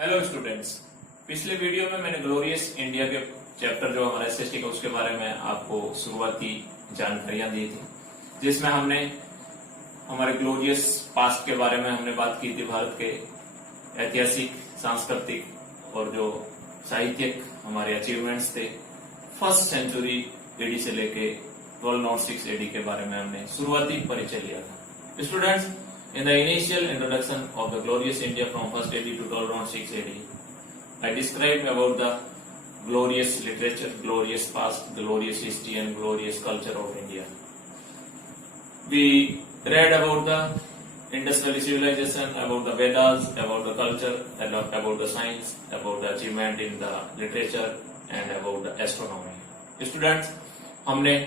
Hello students, पिछले video में मैंने ग्लोरियस इंडिया के चैप्टर जो हमारा एसएसटी का उसके बारे में आपको शुरुआती जानकारियां दी थी, जिसमें हमने हमारे ग्लोरियस पास्ट के बारे में हमने बात की थी। भारत के ऐतिहासिक, सांस्कृतिक और जो साहित्यिक हमारे अचीवमेंट्स थे फर्स्ट सेंचुरी एडी से लेके 1206 एडी के बारे में हमने शुरुआती परिचय लिया था। Students, in the initial introduction of the glorious India from 1st AD to 1206 AD, I described about the glorious literature, glorious past, glorious history and glorious culture of India. We read about the Indus Valley civilization, about the Vedas, about the culture, about the science, about the achievement in the literature and about the astronomy. Students, हमने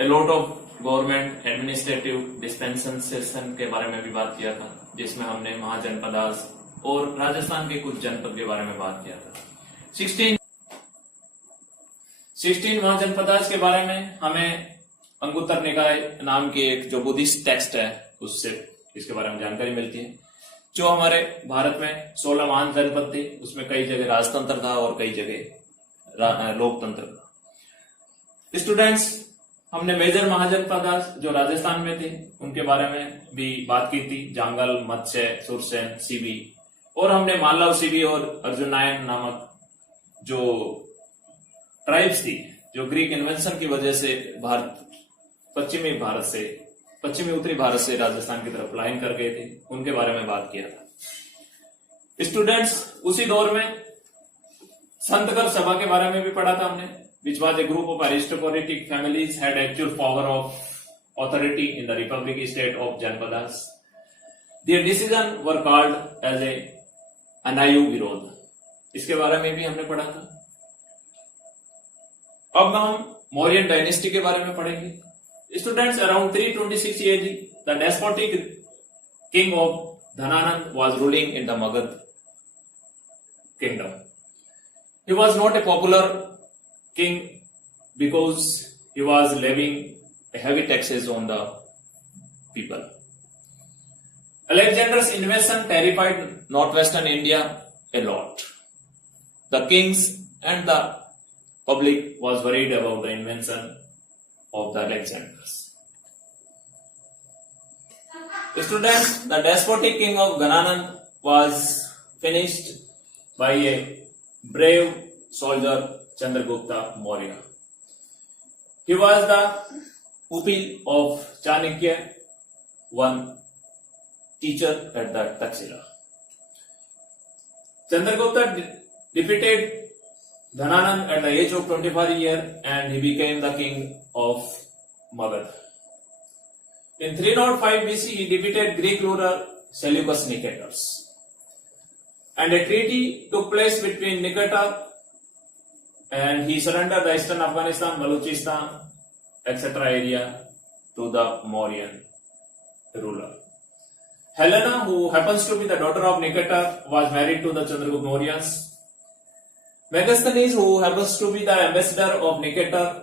a lot of government administrative dispensation के बारे में भी बात किया था, जिसमें हमने महाजनपदास और राजस्थान के कुछ जनपद के बारे में बात किया था। 16 महाजनपदास के बारे में हमें अंगुत्तर निकाय नाम की एक जो बुद्धिस्ट टेक्स्ट है उससे इसके बारे में जानकारी मिलती है। जो हमारे भारत में 16 महान जनपद थे, उसमें कई जगह राजतंत्र था और कई जगह लोकतंत्र था। स्टूडेंट्स, हमने मेजर महाजनपद जो राजस्थान में थे उनके बारे में भी बात की थी, जांगल, मत्स्य, सुरसेन, सीबी, और हमने मालव, सीबी और अर्जुनायन नामक जो ट्राइब्स थी जो ग्रीक इन्वेंशन की वजह से पश्चिमी उत्तरी भारत से राजस्थान की तरफ लाइन कर गए थे, उनके बारे में बात किया था। स्टूडेंट्स, उसी दौर में संतकर सभा के बारे में भी पढ़ा था हमने, which was a group of aristocratic families had actual power of authority in the republic state of Janpadas. Their decision were called as a अनायु विरोध। इसके बारे में भी हमने पढ़ा था। अब हम मौर्यन डायनेस्टी के बारे में पढ़ेंगे। Students, around 326 AD, the despotic king of Dhananand was ruling in the Magad kingdom. He was not a popular king because he was levying heavy taxes on the people. Alexander's invasion terrified northwestern India a lot. The kings and the public was worried about the invasion of the Alexanders. Students, the despotic king of Ghananand was finished by a brave soldier, Chandragupta Maurya. He was the pupil of Chanakya, one teacher at the Taxila. Chandragupta defeated Dhananand at the age of 25 years and he became the king of Magad. In 305 BC, he defeated Greek ruler Seleucus Nicator. And a treaty took place between Nicator and he surrendered the eastern Afghanistan, Balochistan, etc. area to the Mauryan ruler. Helena, who happens to be the daughter of Nicator, was married to the Chandragupta Mauryas. Megasthenes, who happens to be the ambassador of Nicator,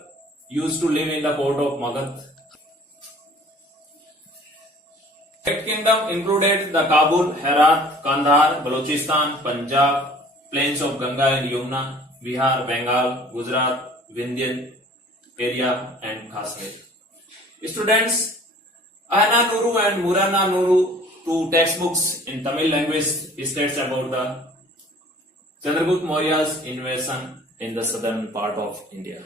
used to live in the court of Magad. The kingdom included the Kabul, Herat, Kandahar, Balochistan, Punjab, plains of Ganga and Yamuna, Bihar, Bengal, Gujarat, Vindhyan area and Kashmir. Students, Ahana Nuru and Murana Nuru, two textbooks in Tamil language, states about the Chandragupta Maurya's invasion in the southern part of India.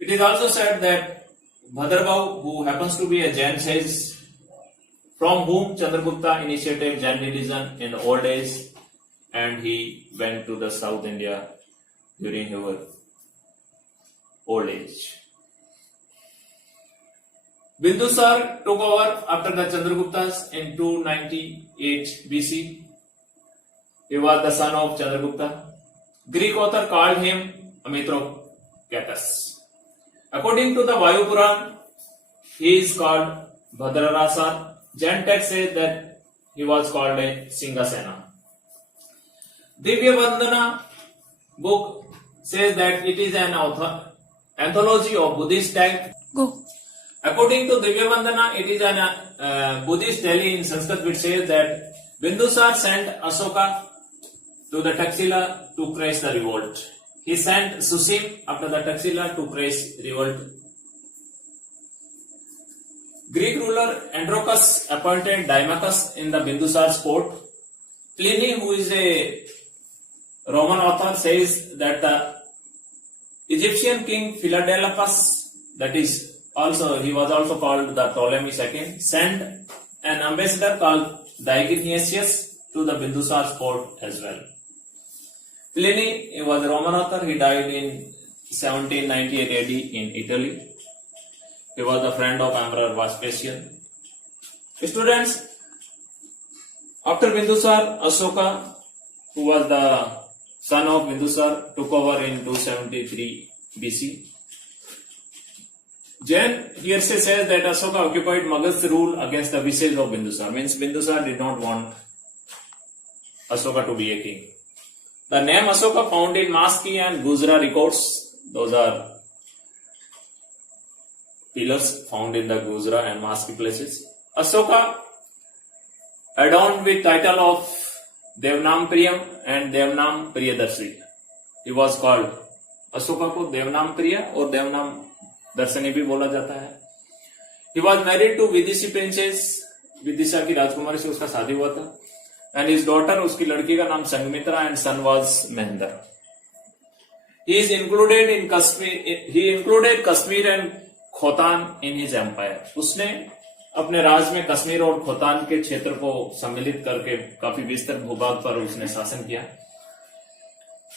It is also said that Bhadrabhau, who happens to be a Jain sage, from whom Chandragupta initiated Jain religion in the old days, and he went to the South India during his old age. Bindusar took over after the Chandraguptas in 298 BC. He was the son of Chandragupta. Greek author called him Amyotropicus. According to the Vayu Puran, he is called Bhadrarasa. Jain text says that he was called a Singasena. Divya Vandana book says that it is an anthology of Buddhist text. According to Divya Vandana, it is an Buddhist tale in Sanskrit which says that Bindusar sent Asoka to the Taxila to crush the revolt. He sent Susim after the Taxila to crush revolt. Greek ruler Andronicus appointed Dimachus in the Bindusar's court. Pliny, who is a Roman author, says that the Egyptian king Philadelphus, that is he was also called the Ptolemy II, sent an ambassador called Dionysius to the Bindusar's court as well. Pliny was a Roman author. He died in 1798 AD in Italy. He was the friend of Emperor Vespasian. Students, after Bindusar, Asoka, who was the son of Bindusar, took over in 273 BC. Jain hearsay says that Asoka occupied Magadh's rule against the wishes of Bindusar. Means Bindusar did not want Asoka to be a king. The name Asoka found in Maski and Guzra records. Those are pillars found in the Guzra and Maski places. Asoka, adorned with title of Devnam Priyam and Devnam Priyadarshi. He was called Asoka को देवनाम प्रिय और देवनाम दर्शनी भी बोला जाता है. He was married to Vidisha princess, Vidisha की राजकुमारी से उसका शादी हुआ था. And his daughter, उसकी लड़की का नाम Sanghamitra and son was Mehender. He included Kashmir and Khotan in his empire. उसने अपने राज में कश्मीर और खोतान के क्षेत्र को सम्मिलित करके काफी विस्तृत भूभाग पर उसने शासन किया.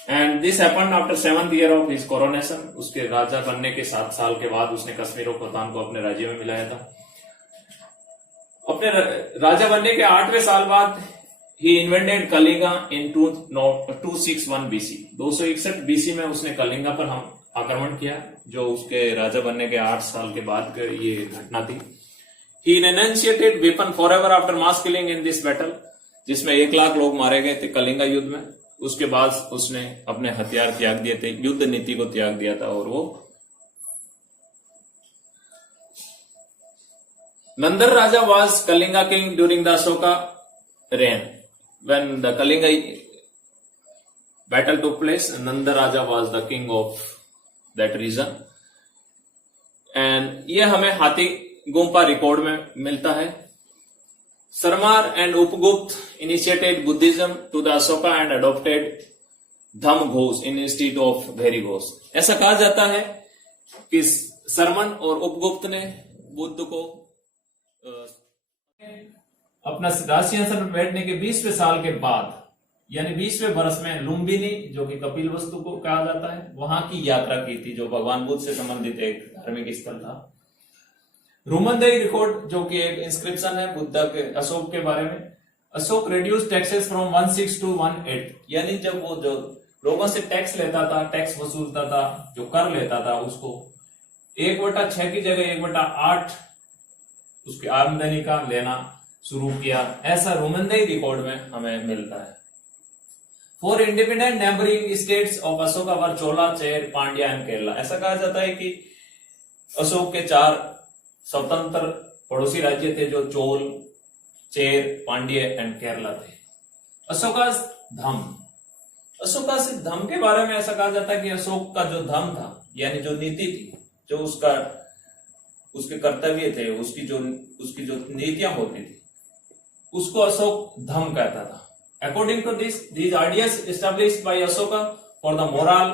And this happened after 7th year of his coronation. उसके राजा बनने के 7 साल के बाद उसने कश्मीर और खोतान को अपने राज्य में मिलाया था. अपने राजा बनने के 8वें साल बाद ही इन्वेंटेड कलिंगा इन 261 BC. 261 BC में उसने कलिंगा पर आक्रमण किया, जो उसके राजा बनने के 8 साल के बाद ये घटना थी. He renunciated weapon forever after mass killing in this battle, जिसमें 1 लाख लोग मारे गए थे कलिंगा युद्ध में. उसके बाद उसने अपने हथियार त्याग दिए थे, युद्ध नीति को त्याग दिया था. और वो another Raja was Kalinga king during the Ashoka reign. When the Kalinga battle took place, Nanda Raja was the king of that region. And ये हमें हाथी गुम्पा रिकॉर्ड में मिलता है. Sarmar and Upgupta initiated Buddhism to the Ashoka and adopted Dham Ghosh instead of Bhairi Ghosh. ऐसा कहा जाता है कि सरमन और उपगुप्त ने बुद्ध को अपना राजसिंहासन पर बैठने के 20वें साल के बाद, यानी 20वें वर्ष में लुम्बिनी, जो कि कपिल वस्तु को कहा जाता है, वहां की यात्रा की थी, जो भगवान बुद्ध से संबंधित एक धार्मिक स्थल था. रूमनदेई रिकॉर्ड, जो कि एक इंस्क्रिप्शन है बुद्ध के अशोक के बारे में. Ashok reduce taxes from 1/6 to 1/8, यानी जब वो जो लोगों से टैक्स लेता था, टैक्स वसूलता था, जो कर लेता था, उसको 1/6 की जगह 1/8 उसकी आमदनी का लेना शुरू किया. ऐसा रूमनदेई रिकॉर्ड में हमें मिलता है. 4 independent neighbouring states of Ashoka were Chola, Chera, Pandya and Kerala. ऐसा कहा जाता है कि अशोक के 4 स्वतंत्र पड़ोसी राज्य थे, जो चोल, चेर, पांड्य एंड केरला थे. अशोका धम, अशोका से धम के बारे में ऐसा कहा जाता है कि अशोक का जो धम था, यानी जो नीति थी, जो उसके कर्तव्य थे, उसकी जो नीतियां होती थी, उसको अशोक धम कहता था. According to these ideas established by Ashoka for the moral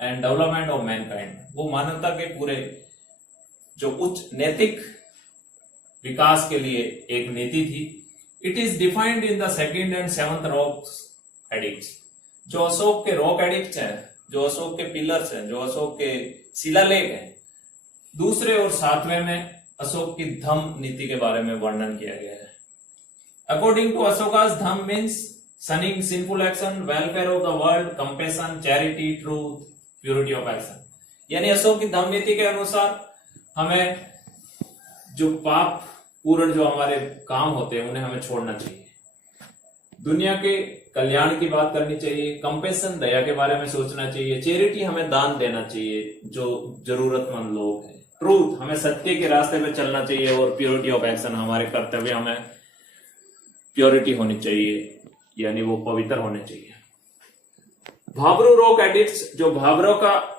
and development of mankind. वो मानवता के पूरे जो उच्च नैतिक विकास के लिए एक नीति थी. It is defined in the 2nd and 7th rock addicts. जो अशोक के रॉक एडिक्ट्स हैं, जो अशोक के पिलर्स हैं, जो अशोक के शिलालेख हैं, 2रे और 7वें में अशोक की धम नीति के बारे में वर्णन किया गया है. अकॉर्डिंग टू अशोका's धम means शनिंग sinful action, welfare of the world, compassion, charity, truth, purity of action. यानी अशोक की धम नीति के अनुसार हमें जो पाप पूर्ण जो हमारे काम होते हैं, उन्हें हमें छोड़ना चाहिए. दुनिया के कल्याण की बात करनी चाहिए. कंपैशन, दया के बारे में सोचना चाहिए. चैरिटी, हमें दान देना चाहिए जो जरूरतमंद लोग हैं. ट्रूथ, हमें सत्य के रास्ते पे चलना चाहिए. और प्योरिटी ऑफ एक्शन, हमारे कर्तव्य हमें प्योरिटी होनी चाहिए, यानी वो पवित्र होने चाहिए। भाबरू रॉक एडिक्ट्स, जो भाबरों का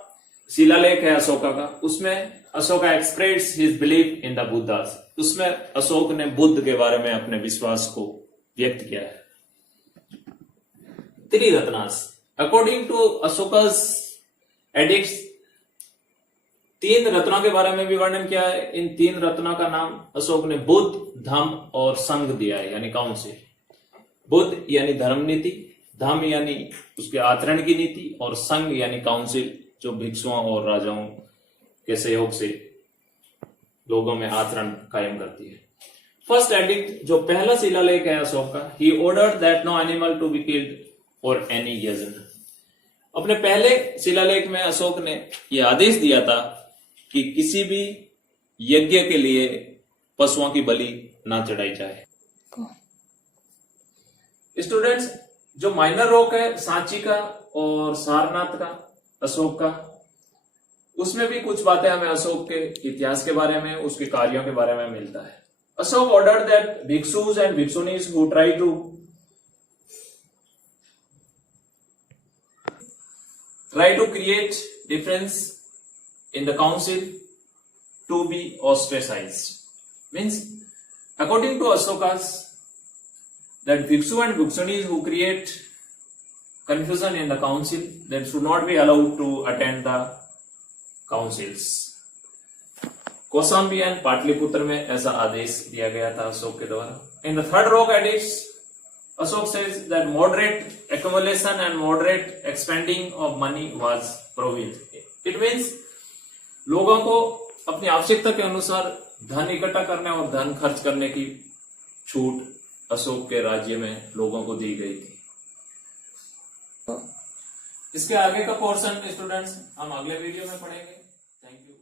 शिलालेख है अशोका का, उसमें Ashoka express his belief in the Buddhas, उसमें अशोक ने बुद्ध के बारे में अपने विश्वास को व्यक्त किया है। त्रिरत्नास, अकॉर्डिंग टू अशोकास एडिक्ट्स, 3 रत्नों के बारे में भी वर्णन किया है। इन 3 रत्नों का नाम अशोक ने बुद्ध, धम्म और संघ दिया है, यानी काउंसिल। बुद्ध यानी धर्म नीति, धम्म यानी उसके आचरण की नीति, और संघ यानी काउंसिल, जो भिक्षुओं और राजाओं के सहयोग से लोगों में आचरण कायम करती है। फर्स्ट एडिक्ट, जो पहला शिलालेख है अशोक का, he ordered that no animal to be killed for any यजन। अपने पहले शिलालेख में अशोक ने यह आदेश दिया था कि किसी भी यज्ञ के लिए पशुओं की बलि ना चढ़ाई जाए। स्टूडेंट्स, जो माइनर रॉक है सांची का और सारनाथ का, अशोक का, उसमें भी कुछ बातें हमें अशोक के इतिहास के बारे में, उसके कार्यों के बारे में मिलता है। Ashoka ordered that bhikshus and bhikshunis who try to create difference in the council to be ostracized. Means, according to Ashokas, that bhikshu and bhikshunis who create confusion in the council, that should not be allowed to attend the councils. Kaushambi and Pataliputra में ऐसा आदेश दिया गया था अशोक के द्वारा। In the third rock edicts, Ashok says that moderate accumulation and moderate expending of money was prohibited. It means लोगों को अपनी आवश्यकता के अनुसार धन इकट्ठा करने और धन खर्च करने की छूट अशोक के राज्य में लोगों को दी गई थी। इसके आगे का पोर्शन स्टूडेंट्स हम अगले वीडियो में पढ़ेंगे। Thank you.